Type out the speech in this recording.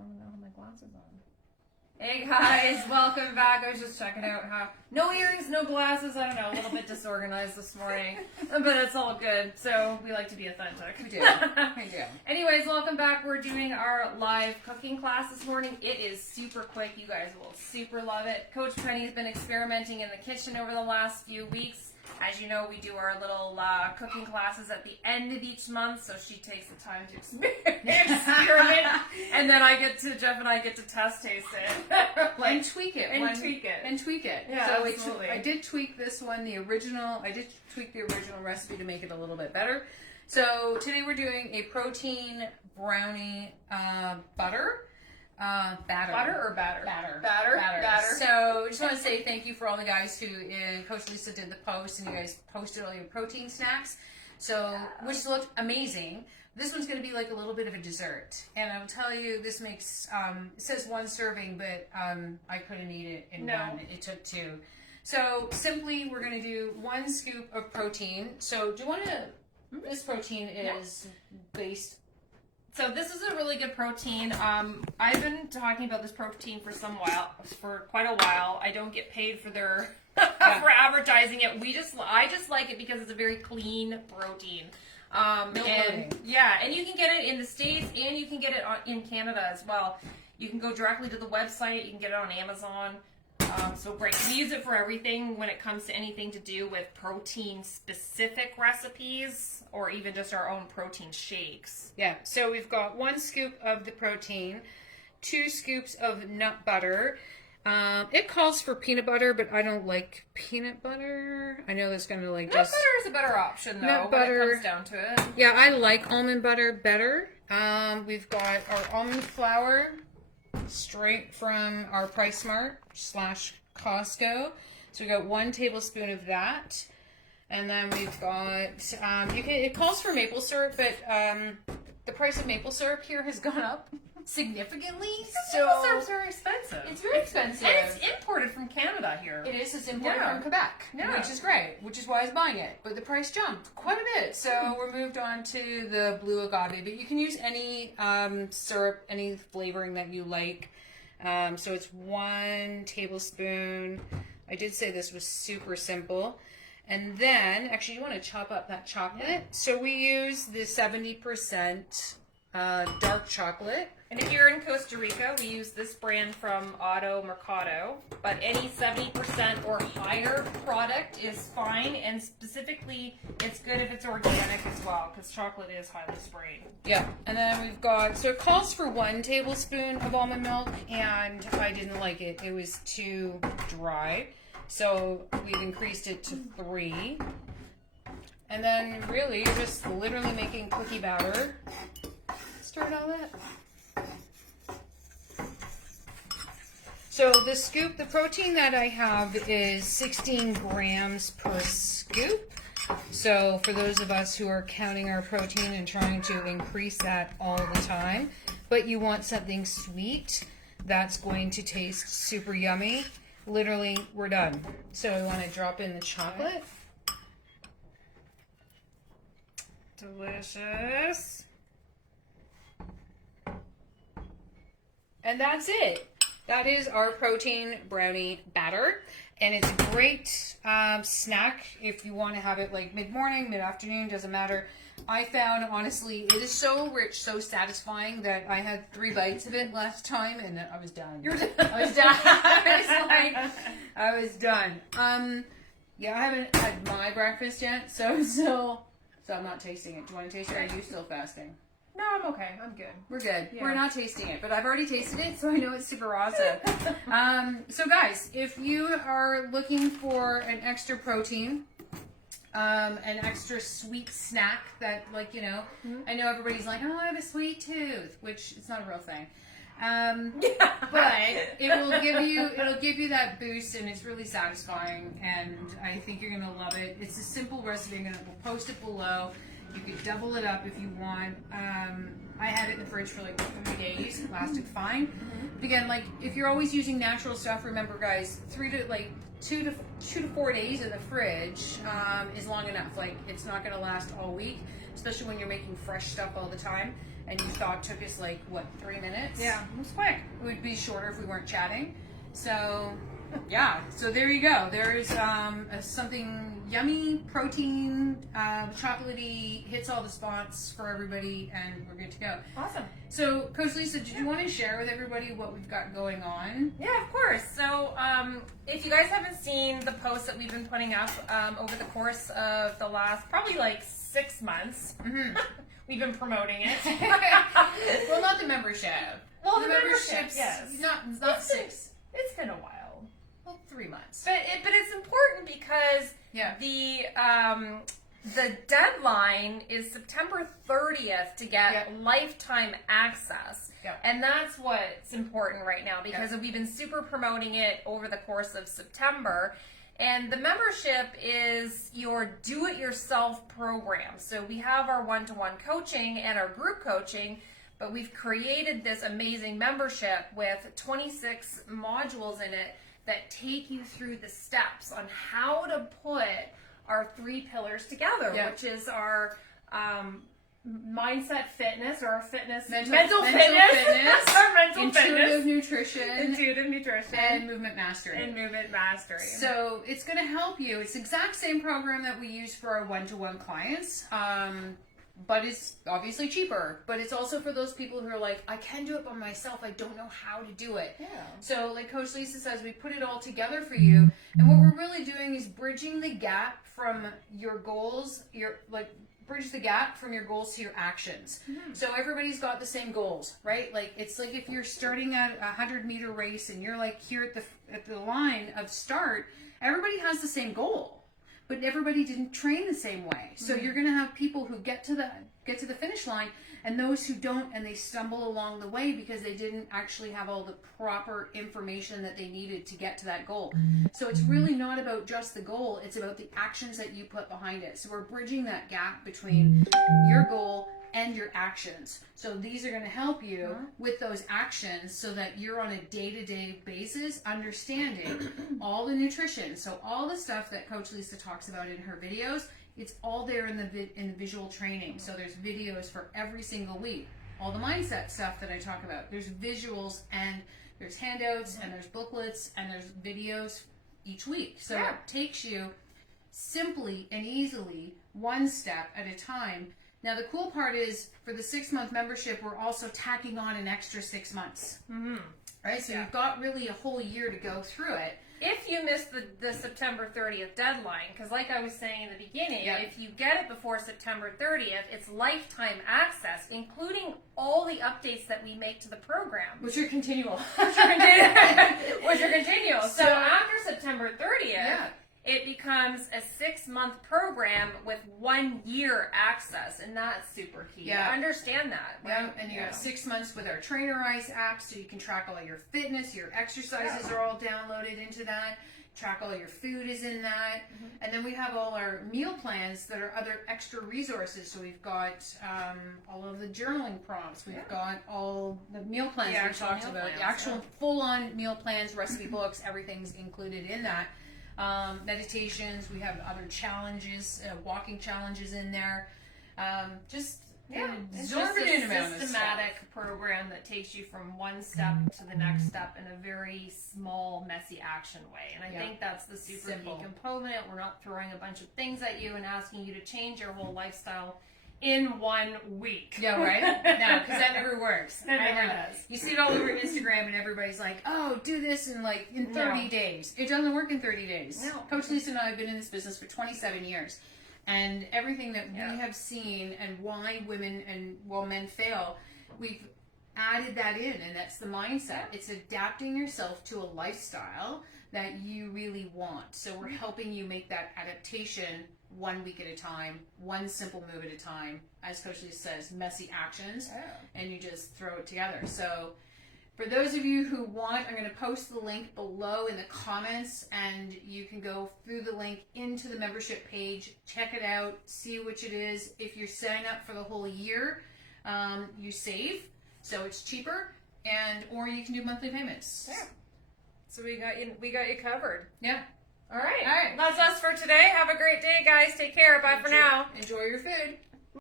I don't have my glasses on. Hey guys, welcome back. I was just checking out how no earrings, no glasses. I don't know, a little bit disorganized this morning, but it's all good. So we like to be authentic. We do. We do. Anyways, welcome back. We're doing our live cooking class this morning. It is super quick. You guys will super love it. Coach Penny has been experimenting in the kitchen over the last few weeks. As you know, we do our little cooking classes at the end of each month, so she takes the time to experiment, and then Jeff and I get to taste it. And tweak it. And tweak it. Yeah, so absolutely. I did tweak this one, I did tweak the original recipe to make it a little bit better. So today we're doing a protein brownie batter. Butter or batter? Batter. So I just want to say thank you for all the guys who, Coach Lisa did the post, and you guys posted all your protein snacks, which looked amazing. This one's going to be like a little bit of a dessert, and I will tell you, this makes, it says 1 serving, but I couldn't eat it in one. It took 2. So simply, we're going to do 1 scoop of protein. So do you want to, this protein is based. So this is a really good protein. I've been talking about this protein for quite a while. I don't get paid for their for advertising it. I just like it because it's a very clean protein. And you can get it in the States and you can get it in Canada as well. You can go directly to the website. You can get it on Amazon. So great. We use it for everything when it comes to anything to do with protein-specific recipes or even just our own protein shakes. Yeah, so we've got 1 scoop of the protein, 2 scoops of nut butter. It calls for peanut butter, but I don't like peanut butter. I know that's going to Nut butter is a better option, though, nut butter, when it comes down to it. Yeah, I like almond butter better. We've got our almond flour, straight from our PriceSmart / Costco. So we got 1 tablespoon of that, and then we've got it calls for maple syrup, but the price of maple syrup here has gone up significantly. So maple syrup's very expensive. It's very expensive, and it's imported from Canada here. It is. It's imported from Quebec, which is great, which is why I was buying it. But the price jumped quite a bit, so we're moved on to the blue agave. But you can use any syrup, any flavoring that you like. So it's 1 tablespoon. I did say this was super simple. And then, actually, you want to chop up that chocolate. Yeah. So we use the 70% dark chocolate. And if you're in Costa Rica, we use this brand from Auto Mercado. But any 70% or higher product is fine. And specifically, it's good if it's organic as well, because chocolate is highly sprayed. Yeah. And then we've got, so it calls for 1 tablespoon of almond milk, and I didn't like it. It was too dry. So we've increased it to 3. And then really, you're just literally making cookie batter. Stir all that. So the protein that I have is 16 grams per scoop. So for those of us who are counting our protein and trying to increase that all the time, but you want something sweet that's going to taste super yummy, literally, we're done. So I want to drop in the chocolate. Delicious. And that's it. That is our protein brownie batter. And it's a great snack if you want to have it like mid-morning, mid-afternoon, doesn't matter. I found, honestly, it is so rich, so satisfying that I had 3 bites of it last time and I was done. You're done. I was done. I was done. Yeah, I haven't had my breakfast yet, so I'm not tasting it. Do you want to taste it, or are you still fasting? No, I'm okay. I'm good. We're good. Yeah. We're not tasting it, but I've already tasted it, so I know it's super awesome. So guys, if you are looking for an extra protein, an extra sweet snack that, like, you know, I know everybody's like, oh, I have a sweet tooth, which it's not a real thing. But it'll give you that boost, and it's really satisfying, and I think you're gonna love it. It's a simple recipe. We'll post it below. You could double it up if you want. I had it in the fridge for like 3 days. It lasted fine. Again, like, if you're always using natural stuff, remember, guys, 2 to 4 days in the fridge is long enough. Like, it's not going to last all week, especially when you're making fresh stuff all the time. and you thought took us like, what, 3 minutes? Yeah, it was quick. It would be shorter if we weren't chatting. So, yeah. So there you go. There's something yummy, protein, chocolatey, hits all the spots for everybody, and we're good to go. Awesome. So, Coach Lisa, did you want to share with everybody what we've got going on? Yeah, of course. So, if you guys haven't seen the posts that we've been putting up over the course of the last probably like 6 months, we've been promoting it. Well, not the membership. Well, the membership's yes. not 6. It's been a while. Well, 3 months. But it's important because the deadline is September 30th to get lifetime access. Yep. And that's what's important right now because we've been super promoting it over the course of September. And the membership is your do-it-yourself program. So we have our one-to-one coaching and our group coaching, but we've created this amazing membership with 26 modules in it that take you through the steps on how to put our 3 pillars together, which is our mindset fitness, or our fitness, mental fitness, our mental intuitive fitness, nutrition, and movement mastery. So it's going to help you. It's the exact same program that we use for our one-to-one clients. But it's obviously cheaper. But it's also for those people who are like, I can do it by myself. I don't know how to do it. Yeah. So like Coach Lisa says, we put it all together for you. And what we're really doing is bridging the gap from your goals, bridge the gap from your goals to your actions. So everybody's got the same goals, right? Like it's like if you're starting at a 100-meter race and you're like here at the line of start, everybody has the same goal. But everybody didn't train the same way. So you're going to have people who get to the finish line and those who don't, and they stumble along the way because they didn't actually have all the proper information that they needed to get to that goal. So it's really not about just the goal, it's about the actions that you put behind it. So we're bridging that gap between your goal and your actions. So these are going to help you with those actions so that you're on a day-to-day basis understanding all the nutrition. So all the stuff that Coach Lisa talks about in her videos, it's all there in the visual training. So there's videos for every single week. All the mindset stuff that I talk about, there's visuals and there's handouts and there's booklets and there's videos each week. So it takes you simply and easily one step at a time. Now, the cool part is, for the 6-month membership, we're also tacking on an extra 6 months. Right? So you've got really a whole year to go through it. If you miss the September 30th deadline, because like I was saying in the beginning, if you get it before September 30th, it's lifetime access, including all the updates that we make to the program. Which are continual. Which are continual. So after September 30th, it becomes a 6-month program with 1 year access, and that's super key. Yeah. Understand that. Right? And you got 6 months with our Trainerized app, so you can track all your fitness, your exercises are all downloaded into that. Track all your food is in that. And then we have all our meal plans that are other extra resources. So we've got all of the journaling prompts. We've got all the meal plans we talked about. The actual full-on meal plans, recipe books, everything's included in that. Meditations, we have other challenges, walking challenges in there. It's just a systematic program that takes you from one step to the next step in a very small, messy action way. And I think that's the super key component. We're not throwing a bunch of things at you and asking you to change your whole lifestyle in 1 week. Yeah, right? No, because that never works. That never does. You see it all over Instagram and everybody's like, oh, do this in 30 days. It doesn't work in 30 days. No. Coach Lisa and I have been in this business for 27 years. And everything that we have seen and why women and men fail, we've added that in, and that's the mindset. It's adapting yourself to a lifestyle that you really want. So we're helping you make that adaptation 1 week at a time, one simple move at a time. As Coach Lisa says, messy actions, and you just throw it together. So for those of you who want, I'm going to post the link below in the comments, and you can go through the link into the membership page, check it out, see which it is. If you're setting up for the whole year, you save, so it's cheaper, or you can do monthly payments. Yeah. So we got you covered. Yeah. All right. That's us for today. Have a great day, guys. Take care. Bye for now. Enjoy your food.